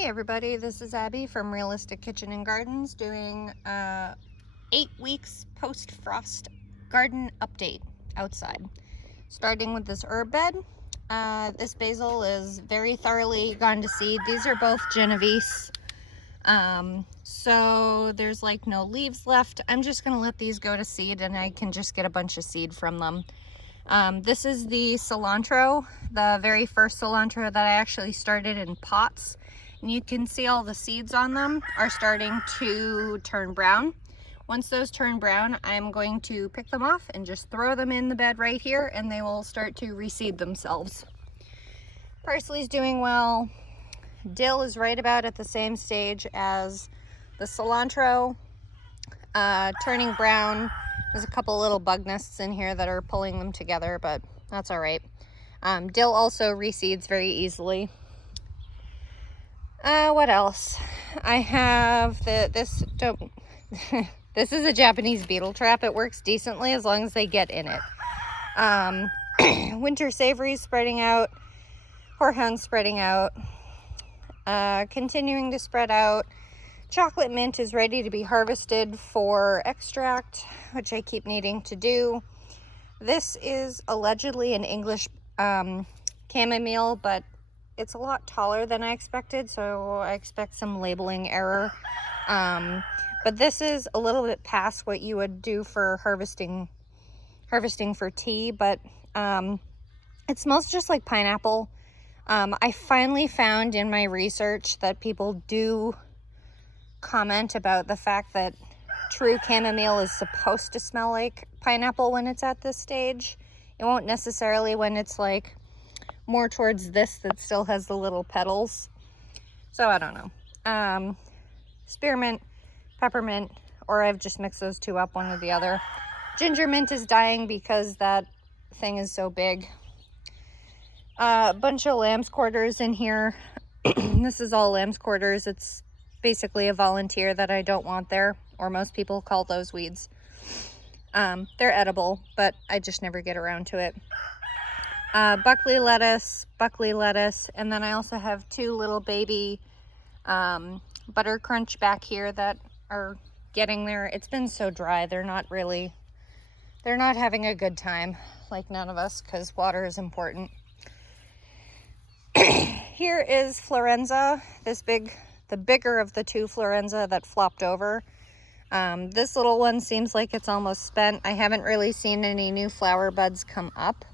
Hey everybody, this is Abby from Realistic Kitchen and Gardens doing 8 weeks post-frost garden update outside. Starting with this herb bed. This basil is very thoroughly gone to seed. These are both Genovese. So there's like no leaves left. I'm just going to let these go to seed and I can just get a bunch of seed from them. This is the cilantro, the very first cilantro that I actually started in pots. And you can see all the seeds on them are starting to turn brown. Once those turn brown, I'm going to pick them off and just throw them in the bed right here and they will start to reseed themselves. Parsley's doing well. Dill is right about at the same stage as the cilantro, turning brown. There's a couple little bug nests in here that are pulling them together, but that's all right. Dill also reseeds very easily. What else? I have this this is a Japanese beetle trap. It works decently as long as they get in it. Winter savory spreading out, horehound spreading out, continuing to spread out. Chocolate mint is ready to be harvested for extract, which I keep needing to do. This is allegedly an English chamomile, but it's a lot taller than I expected, so I expect some labeling error. But this is a little bit past what you would do for harvesting for tea, but it smells just like pineapple. I finally found in my research that people do comment about the fact that true chamomile is supposed to smell like pineapple when it's at this stage. It won't necessarily when it's like more towards this that still has the little petals. So I don't know. Spearmint, peppermint, or I've just mixed those two up, one or the other. Ginger mint is dying because that thing is so big. A bunch of lamb's quarters in here. This is all lamb's quarters. It's basically a volunteer that I don't want there, or most people call those weeds. They're edible, but I just never get around to it. Buckley lettuce, and then I also have two little baby butter crunch back here that are getting there. It's been so dry, they're not having a good time, like none of us, because water is important. Here is Florenza, the bigger of the two Florenza that flopped over. This little one seems like it's almost spent. I haven't really seen any new flower buds come up,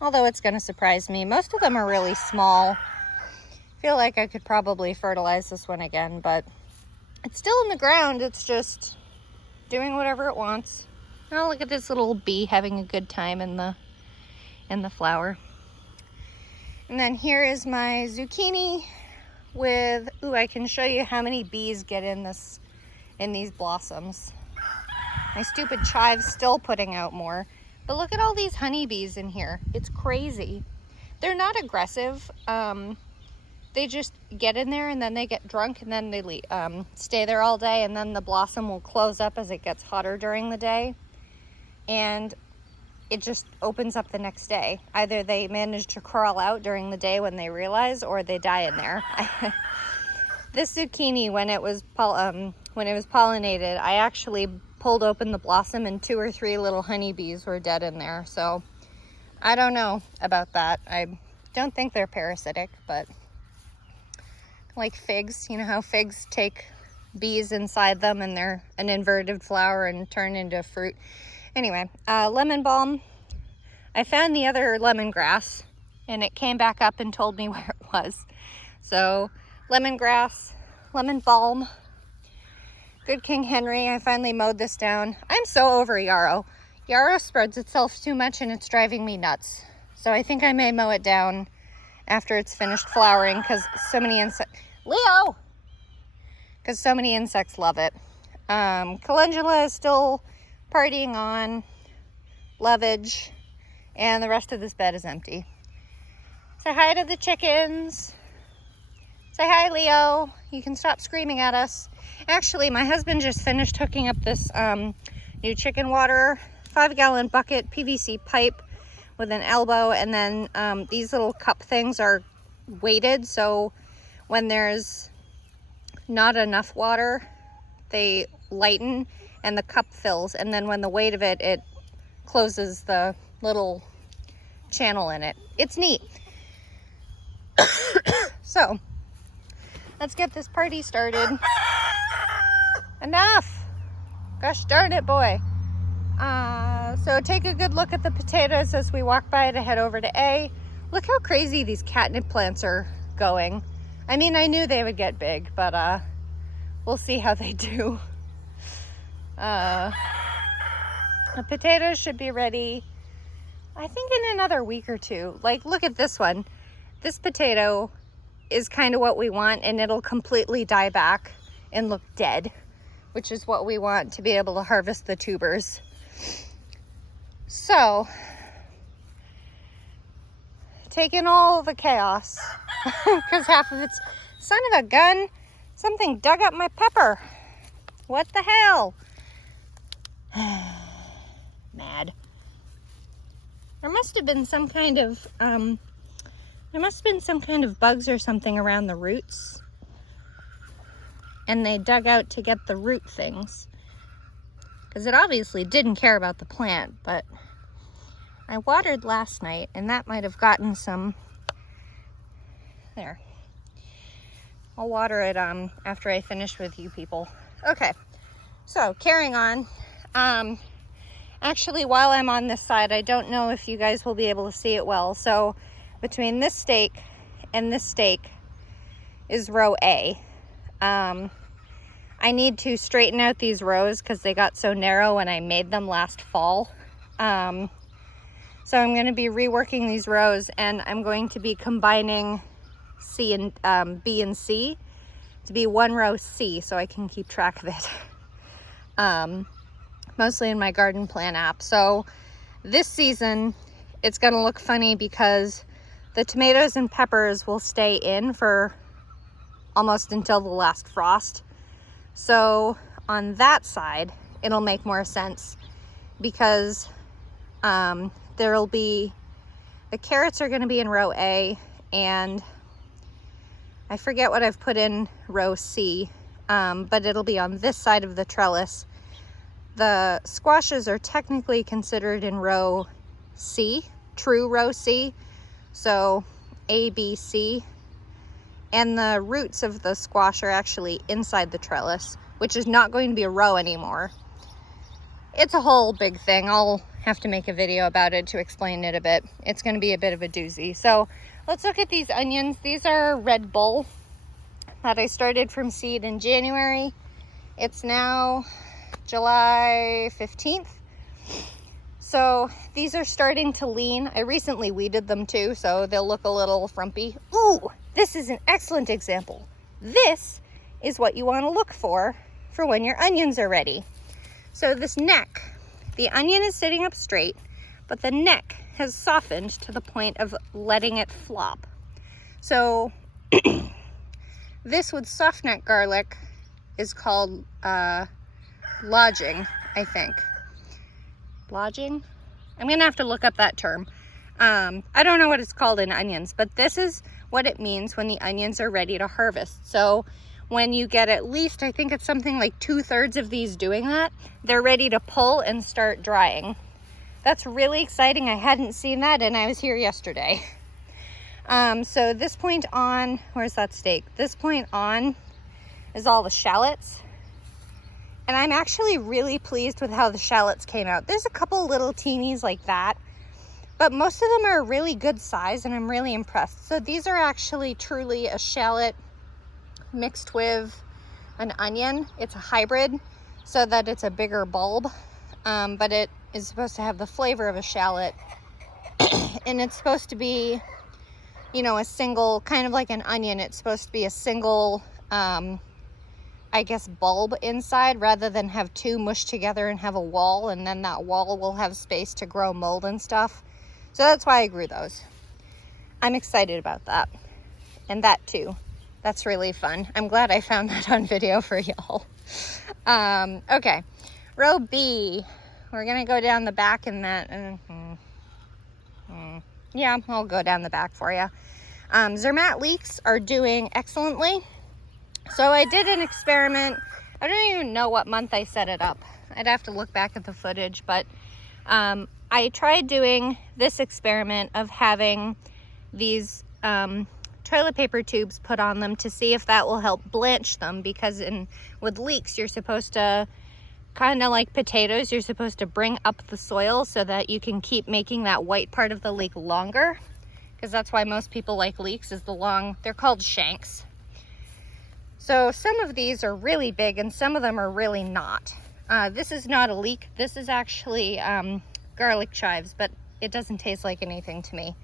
although it's going to surprise me. Most of them are really small. I feel like I could probably fertilize this one again, but it's still in the ground. It's just doing whatever it wants. Oh, look at this little bee having a good time in the flower. And then here is my zucchini with, I can show you how many bees get in these blossoms. My stupid chive's still putting out more. But look at all these honeybees in here. It's crazy. They're not aggressive. They just get in there and then they get drunk and then they leave, stay there all day, and then the blossom will close up as it gets hotter during the day. And it just opens up the next day. Either they manage to crawl out during the day when they realize, or they die in there. This zucchini, when it was pollinated, I actually pulled open the blossom and 2 or 3 little honeybees were dead in there. So I don't know about that. I don't think they're parasitic, but like figs, you know how figs take bees inside them and they're an inverted flower and turn into fruit. Anyway, lemon balm. I found the other lemongrass and it came back up and told me where it was. So lemongrass, lemon balm, good King Henry. I finally mowed this down. I'm so over yarrow. Yarrow spreads itself too much and it's driving me nuts. So I think I may mow it down after it's finished flowering because so many insects, because so many insects love it. Calendula is still partying on, lovage, and the rest of this bed is empty. Say hi to the chickens. Say hi, Leo. You can stop screaming at us. Actually, my husband just finished hooking up this new chicken water, 5-gallon bucket, PVC pipe with an elbow, and then these little cup things are weighted, so when there's not enough water, they lighten and the cup fills, and then when the weight of it closes the little channel in it. It's neat. So let's get this party started. Enough! Gosh darn it, boy. So take a good look at the potatoes as we walk by to head over to A. Look how crazy these catnip plants are going. I mean, I knew they would get big, but we'll see how they do. The potatoes should be ready, I think, in another week or two. Like, look at this one. This potato is kind of what we want, and it'll completely die back and look dead, which is what we want to be able to harvest the tubers. So, taking all the chaos, because half of it's, son of a gun, something dug up my pepper. What the hell? Mad. There must have been some kind of bugs or something around the roots, and they dug out to get the root things, because it obviously didn't care about the plant. But I watered last night, and that might have gotten some. There, I'll water it after I finish with you people. Okay, so carrying on. Actually, while I'm on this side, I don't know if you guys will be able to see it well. So between this stake and this stake is row A. I need to straighten out these rows because they got so narrow when I made them last fall. So I'm going to be reworking these rows, and I'm going to be combining C and B and C to be one row C, so I can keep track of it. Mostly in my garden plan app. So this season it's going to look funny because the tomatoes and peppers will stay in for almost until the last frost. So on that side it'll make more sense because there'll be, the carrots are going to be in row A, and I forget what I've put in row C, but it'll be on this side of the trellis. The squashes are technically considered in row C, true row C, so A, B, C, and the roots of the squash are actually inside the trellis, which is not going to be a row anymore. It's a whole big thing. I'll have to make a video about it to explain it a bit. It's going to be a bit of a doozy. So let's look at these onions. These are Red Bull that I started from seed in January. It's now July 15th. So these are starting to lean. I recently weeded them too, so they'll look a little frumpy. Ooh, this is an excellent example. This is what you want to look for when your onions are ready. So this neck, the onion is sitting up straight, but the neck has softened to the point of letting it flop. So this with soft neck garlic is called lodging, I think. Lodging? I'm gonna have to look up that term. I don't know what it's called in onions, but this is what it means when the onions are ready to harvest. So when you get at least, I think it's something like 2/3 of these doing that, they're ready to pull and start drying. That's really exciting. I hadn't seen that, and I was here yesterday. So this point on, where's that stake? This point on is all the shallots. And I'm actually really pleased with how the shallots came out. There's a couple little teenies like that, but most of them are really good size, and I'm really impressed. So these are actually truly a shallot mixed with an onion. It's a hybrid so that it's a bigger bulb, but it is supposed to have the flavor of a shallot. And it's supposed to be, you know, a single, kind of like an onion, it's supposed to be a single, I guess, bulb inside, rather than have two mushed together and have a wall, and then that wall will have space to grow mold and stuff. So that's why I grew those. I'm excited about that. And that too. That's really fun. I'm glad I found that on video for y'all. Okay, row B. We're gonna go down the back in that. Yeah, I'll go down the back for you. Zermatt leeks are doing excellently. So I did an experiment. I don't even know what month I set it up. I'd have to look back at the footage, but I tried doing this experiment of having these toilet paper tubes put on them to see if that will help blanch them, because with leeks, you're supposed to, kind of like potatoes, you're supposed to bring up the soil so that you can keep making that white part of the leek longer, because that's why most people like leeks, is the long, they're called shanks. So some of these are really big and some of them are really not. This is not a leek. This is actually garlic chives, but it doesn't taste like anything to me.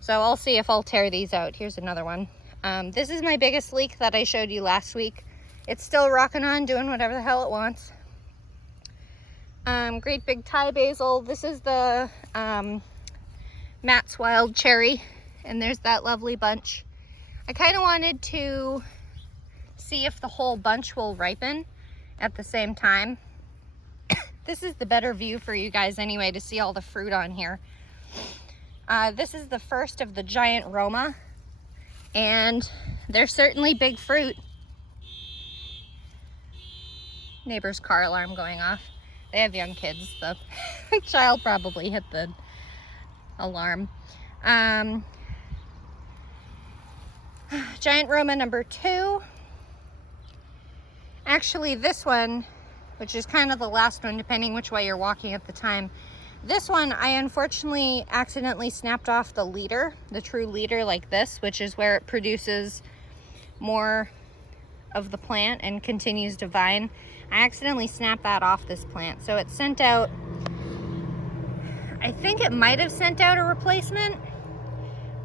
So I'll see if I'll tear these out. Here's another one. This is my biggest leek that I showed you last week. It's still rocking on, doing whatever the hell it wants. Great big Thai basil. This is the Matt's Wild Cherry, and there's that lovely bunch. I kind of wanted to see if the whole bunch will ripen at the same time. This is the better view for you guys anyway, to see all the fruit on here. This is the first of the giant Roma, and they're certainly big fruit. Neighbor's car alarm going off. They have young kids. The child probably hit the alarm. Giant Roma number 2. Actually, this one, which is kind of the last one, depending which way you're walking at the time. This one, I unfortunately accidentally snapped off the leader, the true leader like this, which is where it produces more of the plant and continues to vine. I accidentally snapped that off this plant. So it sent out, I think it might have sent out a replacement,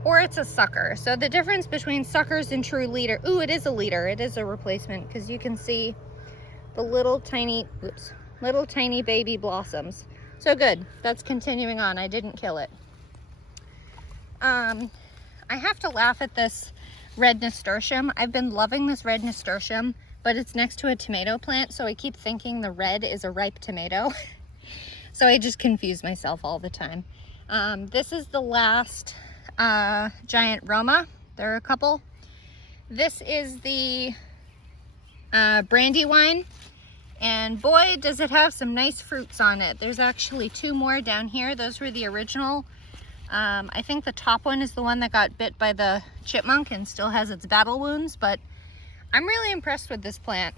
or it's a sucker. So the difference between suckers and true leader, ooh, it is a leader, it is a replacement, because you can see the little tiny, little tiny baby blossoms. So good, that's continuing on. I didn't kill it. I have to laugh at this red nasturtium. I've been loving this red nasturtium, but it's next to a tomato plant, so I keep thinking the red is a ripe tomato. So I just confuse myself all the time. This is the last giant Roma. There are a couple. This is the Brandywine, and boy, does it have some nice fruits on it. There's actually 2 more down here. Those were the original. I think the top one is the one that got bit by the chipmunk and still has its battle wounds, but I'm really impressed with this plant.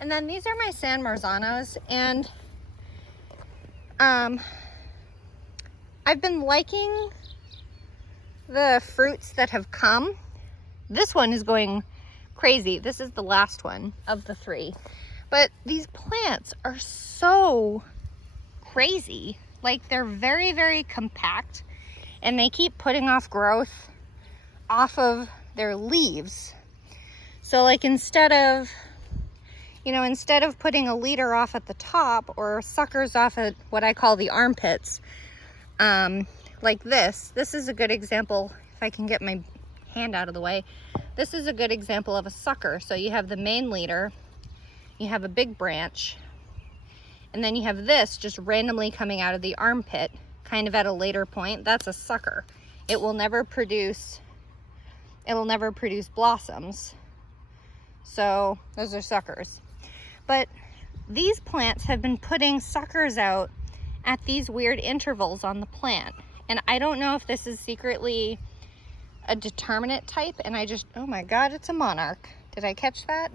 And then these are my San Marzanos, and I've been liking the fruits that have come. This one is going crazy. This is the last one of the 3. But these plants are so crazy. Like, they're very, very compact, and they keep putting off growth off of their leaves. So like, instead of putting a leader off at the top or suckers off at what I call the armpits, like this is a good example. If I can get my hand out of the way, this is a good example of a sucker. So you have the main leader, you have a big branch, and then you have this just randomly coming out of the armpit, kind of at a later point. That's a sucker. It will never produce blossoms. So those are suckers. But these plants have been putting suckers out at these weird intervals on the plant. And I don't know if this is secretly a determinate type, and oh my God, it's a monarch. Did I catch that?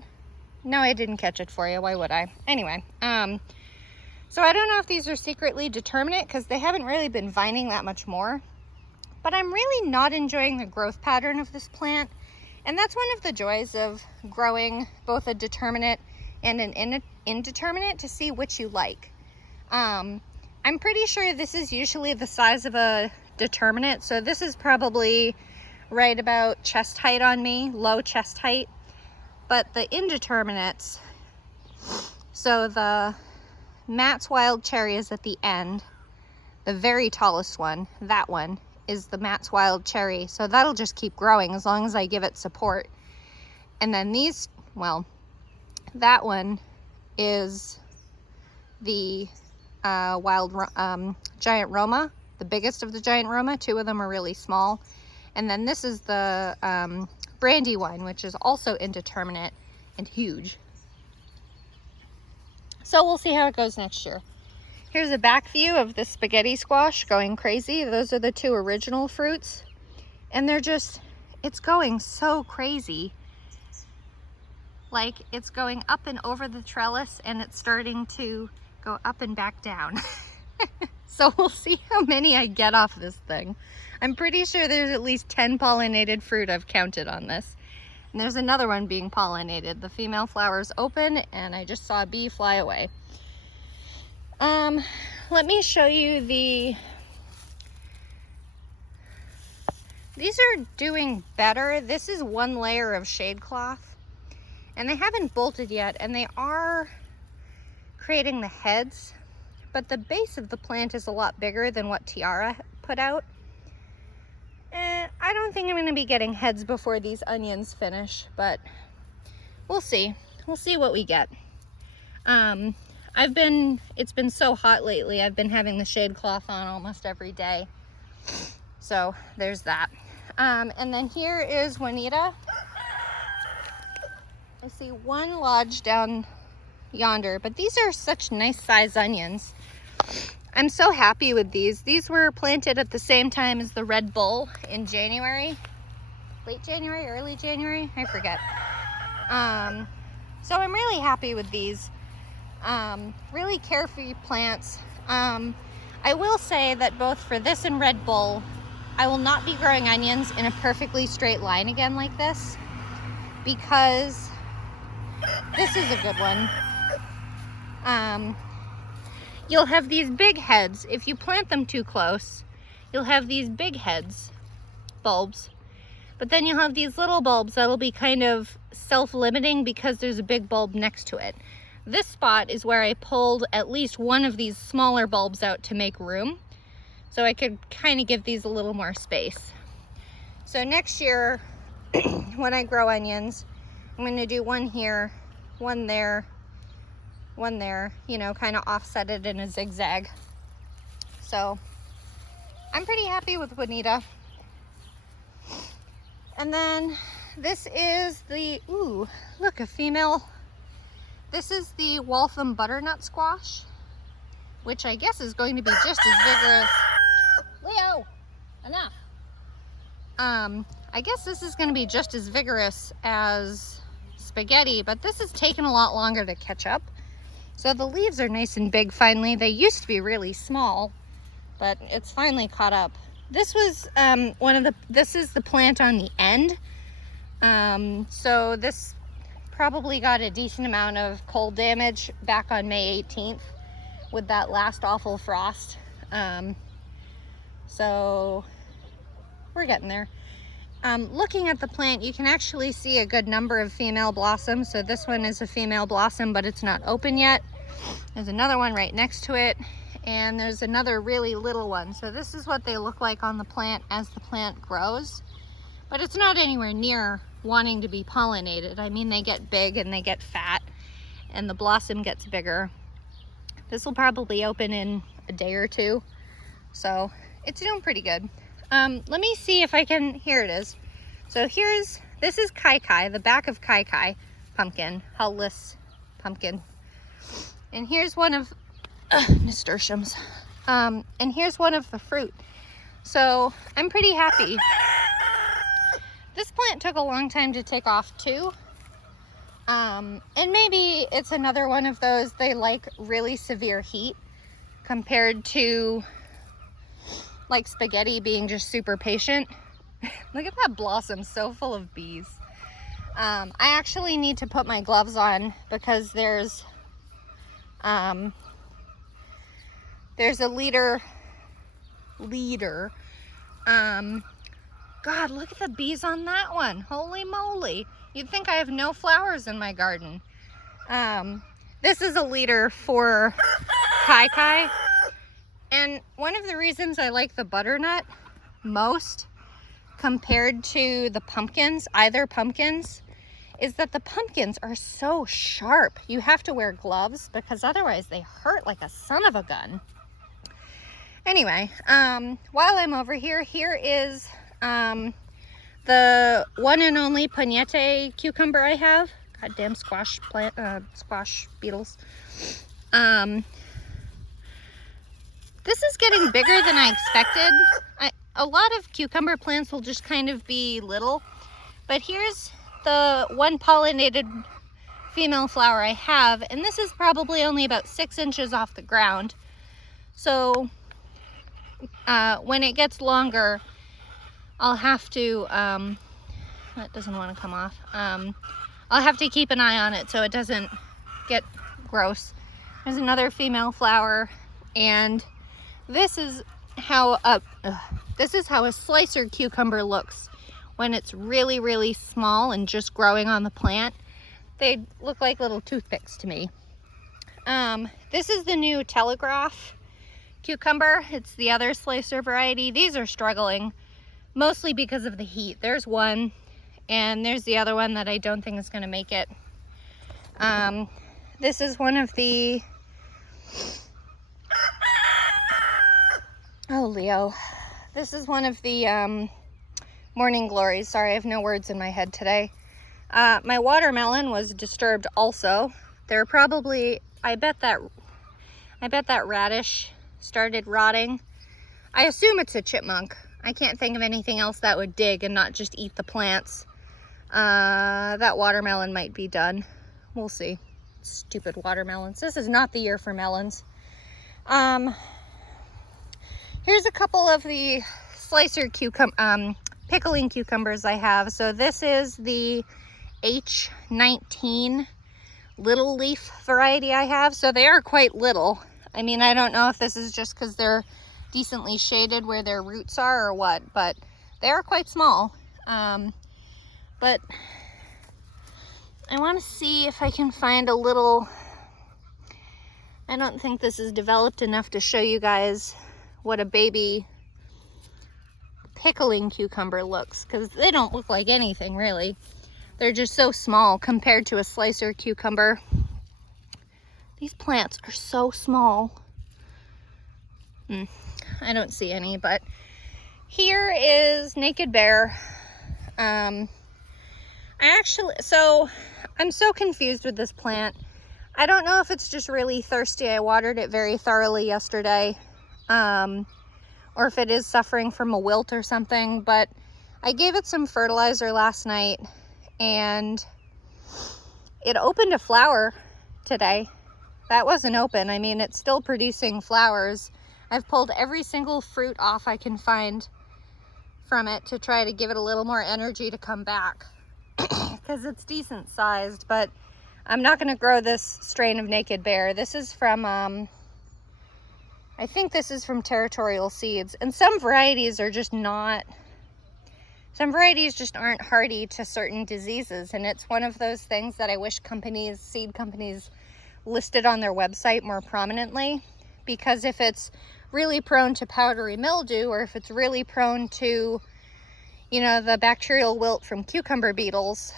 No, I didn't catch it for you. Why would I? Anyway, so I don't know if these are secretly determinate, because they haven't really been vining that much more. But I'm really not enjoying the growth pattern of this plant. And that's one of the joys of growing both a determinate and an indeterminate, to see which you like. I'm pretty sure this is usually the size of a determinate. So this is probably right about chest height on me, low chest height. But the indeterminates, so the Matt's Wild Cherry is at the end. The very tallest one, that one, is the Matt's Wild Cherry. So that'll just keep growing as long as I give it support. And then these, well, that one is the giant Roma, the biggest of the giant Roma. 2 of them are really small. And then this is the Brandywine, which is also indeterminate and huge. So we'll see how it goes next year. Here's a back view of the spaghetti squash going crazy. Those are the two original fruits. And they're just, it's going so crazy. Like, it's going up and over the trellis, and it's starting to go up and back down. So we'll see how many I get off this thing. I'm pretty sure there's at least 10 pollinated fruit I've counted on this. And there's another one being pollinated. The female flower's open, and I just saw a bee fly away. Let me show you these are doing better. This is one layer of shade cloth, and they haven't bolted yet, and they are creating the heads, but the base of the plant is a lot bigger than what Tiara put out. I don't think I'm going to be getting heads before these onions finish, but we'll see. We'll see what we get. It's been so hot lately, I've been having the shade cloth on almost every day. So there's that. And then here is Juanita. I see one lodge down yonder, but these are such nice size onions. I'm so happy with these. These were planted at the same time as the Red Bull in January. Late January, early January, I forget. So I'm really happy with these. Really carefree plants. I will say that both for this and Red Bull, I will not be growing onions in a perfectly straight line again like this, because this is a good one. You'll have these big heads. If you plant them too close, you'll have these big heads, bulbs, but then you'll have these little bulbs that'll be kind of self-limiting because there's a big bulb next to it. This spot is where I pulled at least one of these smaller bulbs out to make room, so I could kind of give these a little more space. So next year, when I grow onions, I'm going to do one here, one there, one there, you know, kind of offset it in a zigzag. So I'm pretty happy with Juanita. And then this is the, ooh, look, a female. This is the Waltham butternut squash, which I guess is going to be just as vigorous. Leo, enough. I guess this is going to be just as vigorous as spaghetti, but this has taken a lot longer to catch up. So the leaves are nice and big finally. They used to be really small, but it's finally caught up. This was this is the plant on the end. So this probably got a decent amount of cold damage back on May 18th with that last awful frost. So we're getting there. Looking at the plant, you can actually see a good number of female blossoms. So this one is a female blossom, but it's not open yet. There's another one right next to it, and there's another really little one. So this is what they look like on the plant as the plant grows, but it's not anywhere near wanting to be pollinated. I mean, they get big and they get fat, and the blossom gets bigger. This will probably open in a day or two, so it's doing pretty good. Let me see if I can, here it is. So this is Kai Kai, the back of Kai Kai pumpkin, hulless pumpkin. And here's one of nasturtiums. And here's one of the fruit. So I'm pretty happy. This plant took a long time to take off too. And maybe it's another one of those, they like really severe heat compared to like spaghetti being just super patient. Look at that blossom, so full of bees. I actually need to put my gloves on because there's a leader. God, look at the bees on that one. Holy moly. You'd think I have no flowers in my garden. This is a leader for Kai Kai. And one of the reasons I like the butternut most compared to the pumpkins, either pumpkins, is that the pumpkins are so sharp. You have to wear gloves because otherwise they hurt like a son of a gun. Anyway, while I'm over here, here is The one and only Pagnette cucumber I have. Goddamn squash plant, squash beetles. This is getting bigger than I expected. A lot of cucumber plants will just kind of be little, but here's the one pollinated female flower I have, and this is probably only about 6 inches off the ground. So when it gets longer, I'll have to, that doesn't want to come off. I'll have to keep an eye on it so it doesn't get gross. There's another female flower, and this is how a slicer cucumber looks when it's really, really small and just growing on the plant. They look like little toothpicks to me. This is the new Telegraph cucumber. It's the other slicer variety. These are struggling mostly because of the heat. There's one, and there's the other one that I don't think is going to make it. This is one of the, oh Leo, this is one of the morning glories. Sorry, I have no words in my head today. My watermelon was disturbed also. They're probably, I bet that radish started rotting. I assume it's a chipmunk. I can't think of anything else that would dig and not just eat the plants. That watermelon might be done. We'll see. Stupid watermelons. This is not the year for melons. Here's a couple of the slicer pickling cucumbers I have. So this is the H19 little leaf variety I have. So they are quite little. I mean, I don't know if this is just because they're decently shaded where their roots are or what, but they are quite small. But I want to see if I can find a little, I don't think this is developed enough to show you guys what a baby pickling cucumber looks, because they don't look like anything really. They're just so small compared to a slicer cucumber. These plants are so small. I don't see any, but here is Naked Bear. I'm so confused with this plant. I don't know if it's just really thirsty. I watered it very thoroughly yesterday, or if it is suffering from a wilt or something, but I gave it some fertilizer last night and it opened a flower today. That wasn't open. I mean, it's still producing flowers. I've pulled every single fruit off I can find from it to try to give it a little more energy to come back because it's decent sized, but I'm not going to grow this strain of Naked Bear. This is from, I think this is from Territorial Seeds, and some varieties just aren't hardy to certain diseases, and it's one of those things that I wish seed companies listed on their website more prominently, because if it's really prone to powdery mildew, or if it's really prone to, you know, the bacterial wilt from cucumber beetles,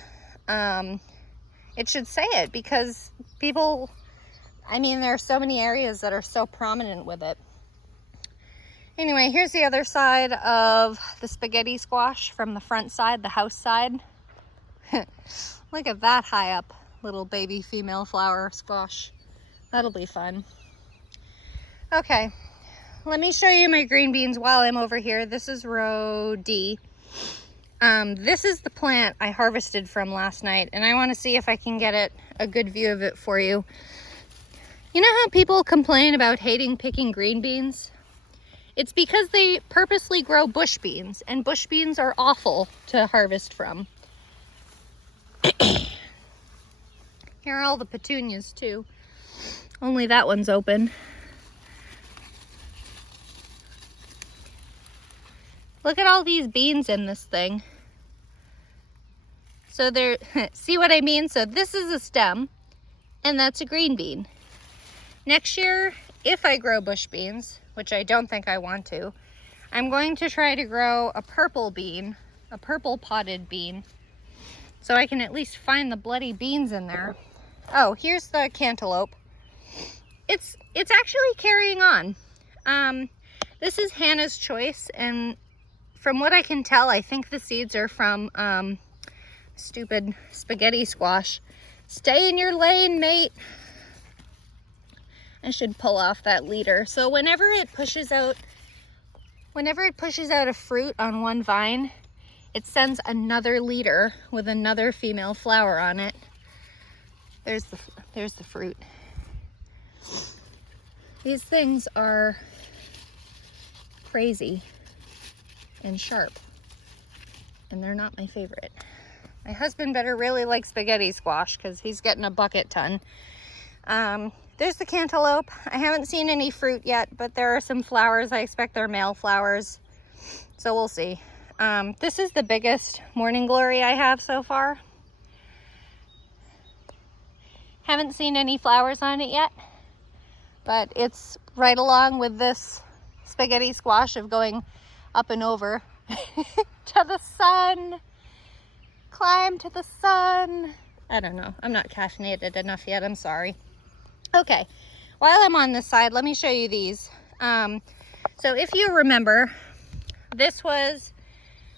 it should say it, because people, I mean, there are so many areas that are so prominent with it. Anyway, here's the other side of the spaghetti squash from the front side, the house side. Look at that high up little baby female flower squash. That'll be fun. Okay, let me show you my green beans while I'm over here. This is row D. This is the plant I harvested from last night, and I want to see if I can get a good view of it for you. You know how people complain about hating picking green beans? It's because they purposely grow bush beans, and bush beans are awful to harvest from. Here are all the petunias too. Only that one's open. Look at all these beans in this thing. So they're, see what I mean? So this is a stem, and that's a green bean. Next year, if I grow bush beans, which I don't think I want to, I'm going to try to grow a purple bean, a purple potted bean, so I can at least find the bloody beans in there. Oh, here's the cantaloupe. It's actually carrying on. This is Hannah's Choice, and from what I can tell, I think the seeds are from stupid spaghetti squash. Stay in your lane, mate. I should pull off that leader. So whenever it pushes out a fruit on one vine, it sends another leader with another female flower on it. There's the fruit. These things are crazy and sharp, and they're not my favorite. My husband better really like spaghetti squash because he's getting a bucket ton. There's the cantaloupe. I haven't seen any fruit yet, but there are some flowers. I expect they're male flowers, so we'll see. This is the biggest morning glory I have so far. Haven't seen any flowers on it yet, but it's right along with this spaghetti squash of going up and over to the sun. Climb to the sun. I don't know. I'm not caffeinated enough yet. I'm sorry. Okay, while I'm on this side, let me show you these. So if you remember, this was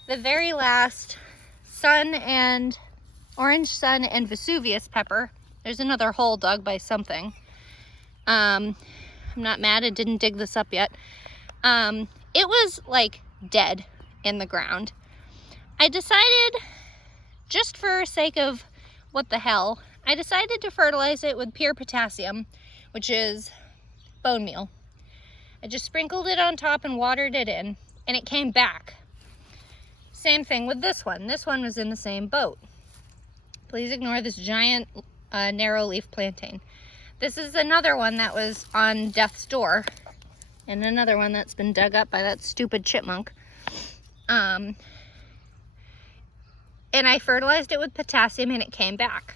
the very last orange sun and Vesuvius pepper. There's another hole dug by something. I'm not mad, I didn't dig this up yet. It was like dead in the ground. I decided, just for sake of what the hell, I decided to fertilize it with pure potassium, which is bone meal. I just sprinkled it on top and watered it in, and it came back. Same thing with this one. This one was in the same boat. Please ignore this giant narrow leaf plantain. This is another one that was on death's door, and another one that's been dug up by that stupid chipmunk. And I fertilized it with potassium and it came back.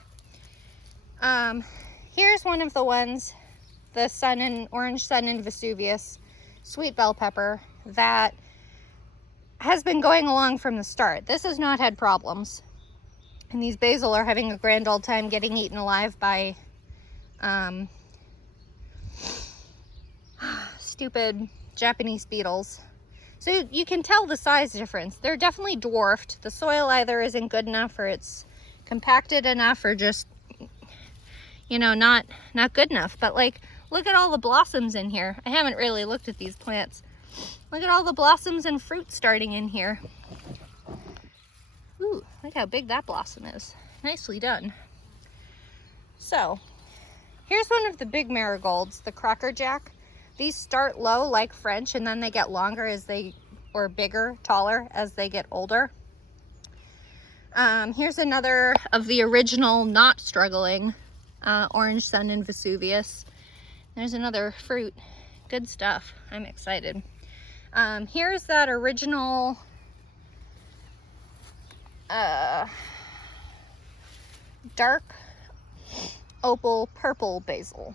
Here's one of the ones, the orange sun and Vesuvius sweet bell pepper that has been going along from the start. This has not had problems. And these basil are having a grand old time getting eaten alive by stupid Japanese beetles. So you can tell the size difference. They're definitely dwarfed. The soil either isn't good enough, or it's compacted enough, or just, you know, not good enough. But like, look at all the blossoms in here. I haven't really looked at these plants. Look at all the blossoms and fruit starting in here. Ooh, look how big that blossom is. Nicely done. So, here's one of the big marigolds, the crackerjack. These start low like French, and then they get longer or bigger, taller as they get older. Here's another of the original not struggling orange sun and Vesuvius. There's another fruit. Good stuff. I'm excited. Here's that original dark opal purple basil.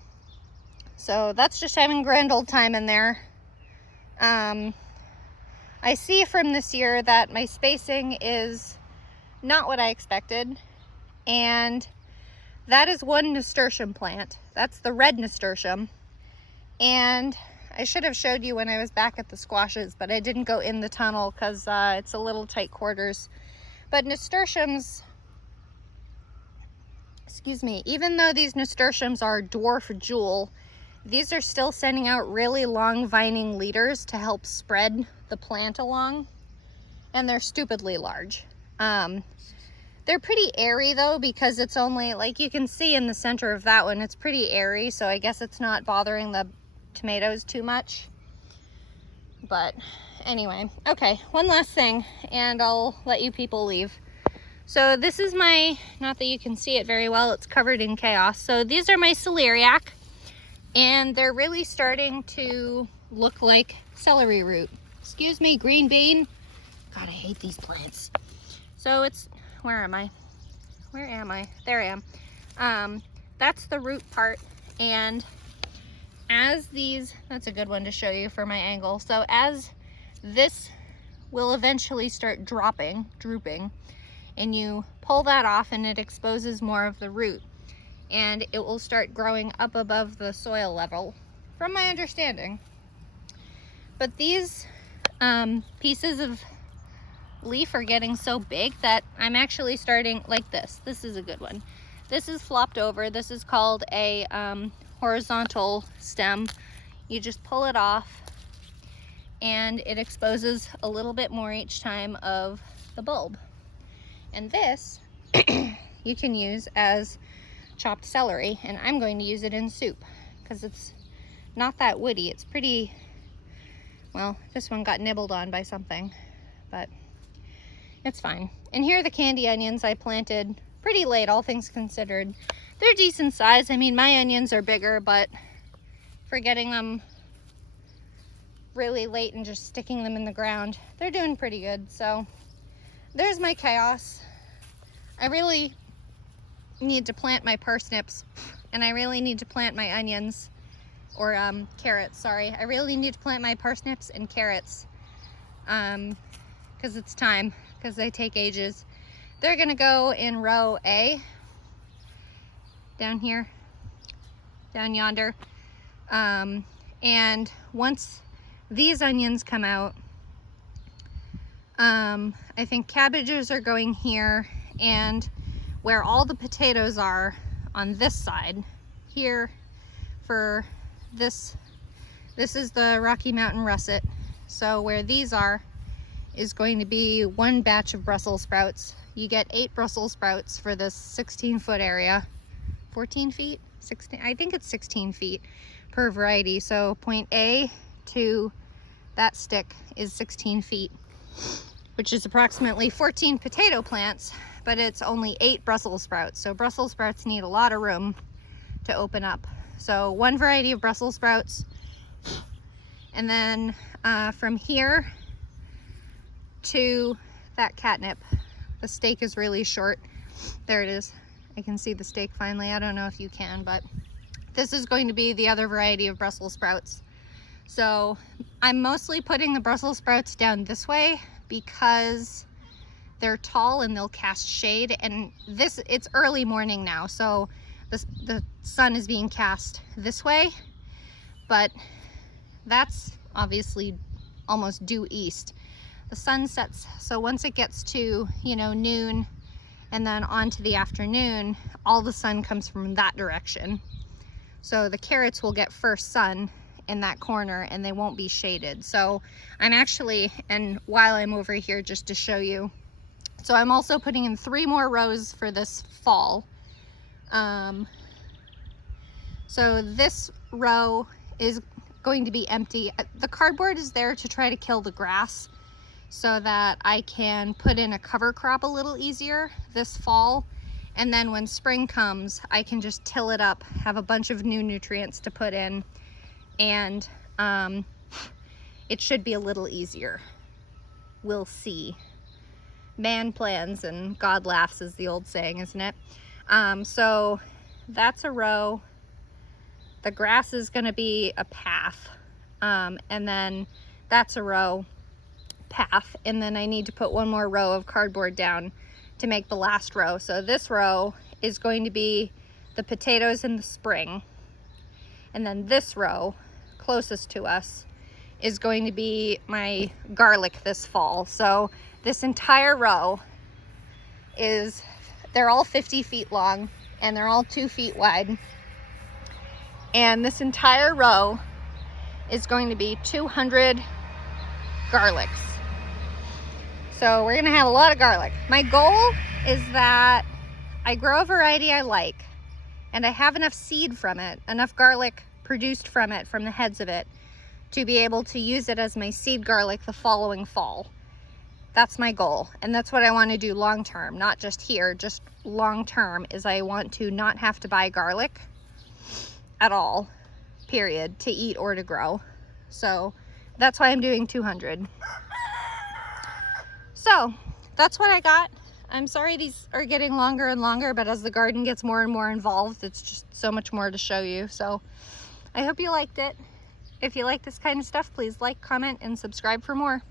So that's just having a grand old time in there. I see from this year that my spacing is not what I expected, and that is one nasturtium plant. That's the red nasturtium, and I should have showed you when I was back at the squashes, but I didn't go in the tunnel because it's a little tight quarters. But nasturtiums, excuse me, even though these nasturtiums are dwarf jewel, these are still sending out really long vining leaders to help spread the plant along, and they're stupidly large. They're pretty airy though, because it's only, like you can see in the center of that one, it's pretty airy, so I guess it's not bothering the tomatoes too much. But anyway, okay, one last thing and I'll let you people leave. So this is my, not that you can see it very well, it's covered in chaos. So these are my celeriac, and they're really starting to look like celery root. Excuse me, green bean. God, I hate these plants. So it's, where am I? Where am I? There I am. That's the root part, and as these, that's a good one to show you for my angle. So as this will eventually start drooping, and you pull that off and it exposes more of the root, and it will start growing up above the soil level, from my understanding. But these pieces of leaf are getting so big that I'm actually starting like this. This is a good one. This is flopped over. This is called a horizontal stem. You just pull it off and it exposes a little bit more each time of the bulb. And this you can use as chopped celery, and I'm going to use it in soup because it's not that woody. It's pretty, well, this one got nibbled on by something, but it's fine. And here are the candy onions I planted pretty late, all things considered. They're decent size. I mean, my onions are bigger, but for getting them really late and just sticking them in the ground, they're doing pretty good. So there's my chaos. I really need to plant my parsnips, and I really need to plant my onions, or carrots, sorry. I really need to plant my parsnips and carrots because it's time, because they take ages. They're gonna go in row A, down here, down yonder. And once these onions come out, I think cabbages are going here, and where all the potatoes are on this side here for this is the Rocky Mountain russet. So where these are is going to be one batch of Brussels sprouts. You get 8 Brussels sprouts for this 16-foot area. 14 feet? 16, I think it's 16 feet per variety. So point A to that stick is 16 feet, which is approximately 14 potato plants, but it's only 8 Brussels sprouts. So Brussels sprouts need a lot of room to open up. So one variety of Brussels sprouts. And then from here to that catnip, the stake is really short. There it is. I can see the stake finally. I don't know if you can, but this is going to be the other variety of Brussels sprouts. So I'm mostly putting the Brussels sprouts down this way because they're tall and they'll cast shade, and it's early morning now, so the sun is being cast this way, but that's obviously almost due east. The sun sets, so once it gets to, you know, noon and then on to the afternoon, all the sun comes from that direction. So the carrots will get first sun in that corner and they won't be shaded. So I'm actually, and while I'm over here just to show you, so I'm also putting in 3 more rows for this fall. So this row is going to be empty. The cardboard is there to try to kill the grass so that I can put in a cover crop a little easier this fall. And then when spring comes, I can just till it up, have a bunch of new nutrients to put in, and it should be a little easier. We'll see. Man plans and God laughs is the old saying, isn't it? So that's a row. The grass is going to be a path, and then that's a row, path, and then I need to put 1 more row of cardboard down to make the last row. So this row is going to be the potatoes in the spring, and then this row closest to us is going to be my garlic this fall. So this entire row they're all 50 feet long and they're all 2 feet wide. And this entire row is going to be 200 garlics. So we're gonna have a lot of garlic. My goal is that I grow a variety I like and I have enough seed from it, enough garlic produced from it, from the heads of it, to be able to use it as my seed garlic the following fall. That's my goal, and that's what I want to do long term, not just here, just long term, is I want to not have to buy garlic at all, period, to eat or to grow. So that's why I'm doing 200. So that's what I got. I'm sorry these are getting longer and longer, but as the garden gets more and more involved, it's just so much more to show you. So I hope you liked it. If you like this kind of stuff, please like, comment, and subscribe for more.